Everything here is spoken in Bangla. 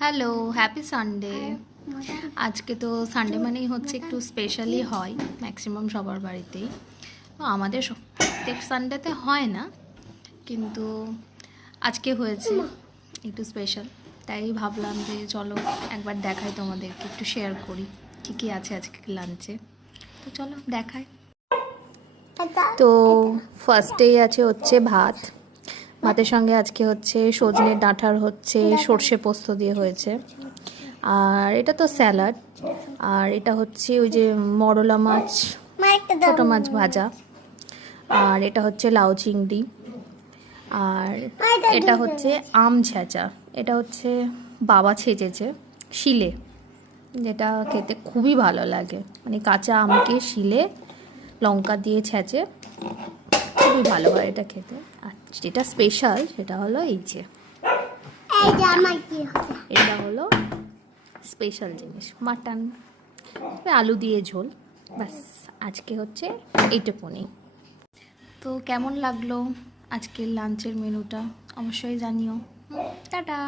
Hello, happy Sunday. আজকে তো সানডে মানেই হচ্ছে একটু স্পেশালি হয় ম্যাক্সিমাম সবার বাড়িতেই। তো আমাদের প্রত্যেক সানডেতে হয় না, কিন্তু আজকে হয়েছে একটু স্পেশাল। তাই ভাবলাম যে চলো একবার দেখাই, তোমাদেরকে একটু শেয়ার করি কী কী আছে আজকে লাঞ্চে। তো চলো দেখাই। তো ফার্স্টেই আছে হচ্ছে ভাত। ভাতের সঙ্গে আজকে হচ্ছে সজনে ডাঁটার হচ্ছে সর্ষে পোস্ত দিয়ে হয়েছে। আর এটা তো স্যালাড। আর এটা হচ্ছে ওই যে মরলা মাছ, ছোট মাছ ভাজা। আর এটা হচ্ছে লাউ চিংড়ি। আর এটা হচ্ছে আম ছেঁচা। এটা হচ্ছে বাবা ছেঁচেছে শিলে, যেটা খেতে খুবই ভালো লাগে। মানে কাঁচা আমকে শিলে লঙ্কা দিয়ে ছেঁচে খুবই ভালো হয় এটা খেতে। আর যেটা স্পেশাল সেটা হলো এই যে এটা হলো স্পেশাল জিনিস, মাটন, আলু দিয়ে ঝোল। ব্যাস, আজকে হচ্ছে এইটুকুনি। তো কেমন লাগলো আজকের লাঞ্চের মেনুটা অবশ্যই জানিও। টাটা।